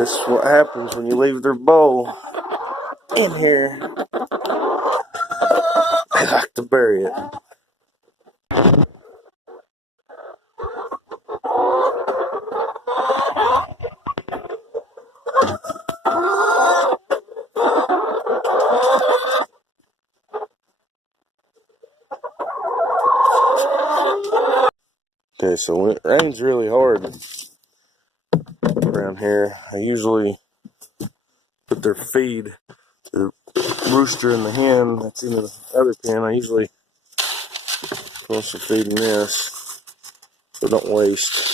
This is what happens when you leave their bowl in here. They like to bury it. Okay, so when it rains really hard around here, I usually put their feed, the rooster and the hen that's in the other pen. I usually put some feed in this so don't waste.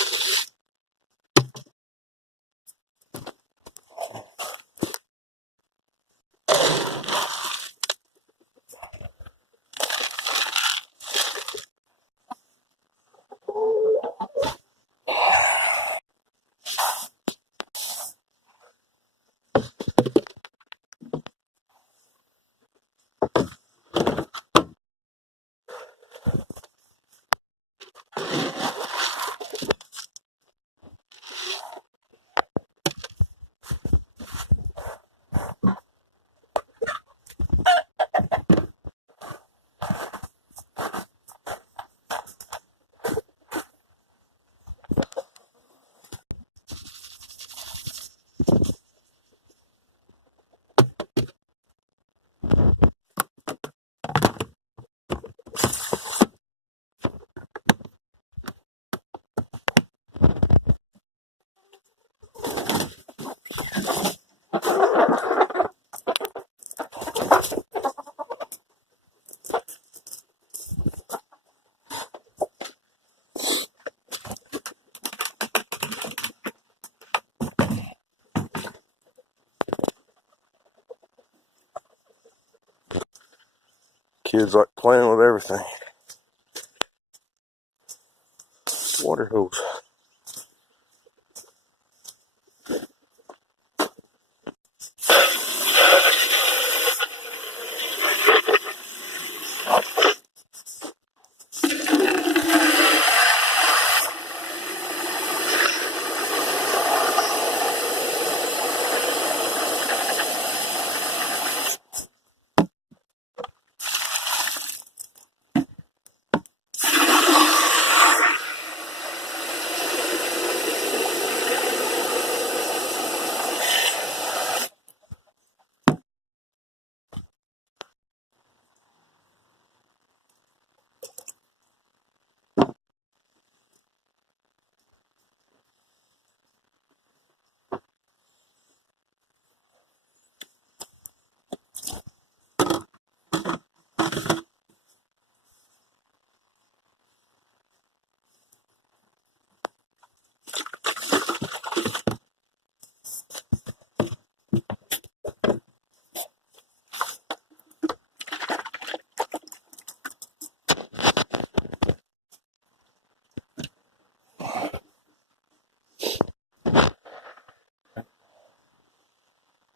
Kids like playing with everything. Water hose.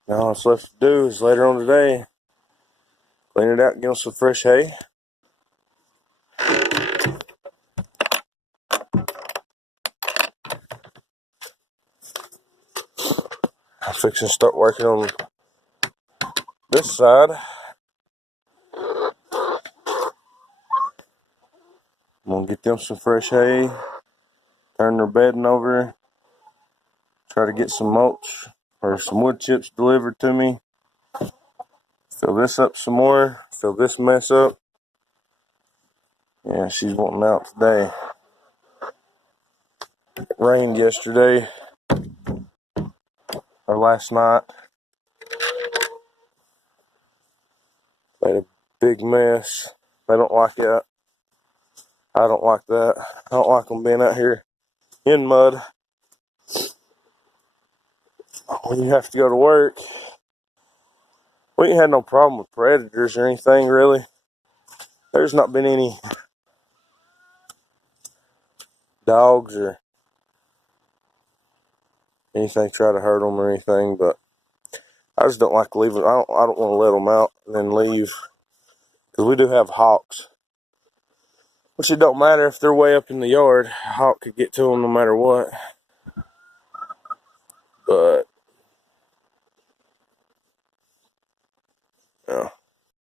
Now all that's left to do is later on today, clean it out and get them some fresh hay. I'm fixing to start working on this side. I'm gonna get them some fresh hay, turn their bedding over, try to get some mulch or some wood chips delivered to me. Fill this up some more, fill this mess up. Yeah, she's wanting out today. It rained yesterday or last night. Made a big mess. They don't like it. I don't like that. I don't like them being out here in mud when you have to go to work. We ain't had no problem with predators or anything, really. There's not been any dogs or anything try to hurt them or anything, but I just don't like leaving. I don't want to let them out and then leave, because we do have hawks, which it don't matter if they're way up in the yard. A hawk could get to them no matter what. But Yeah.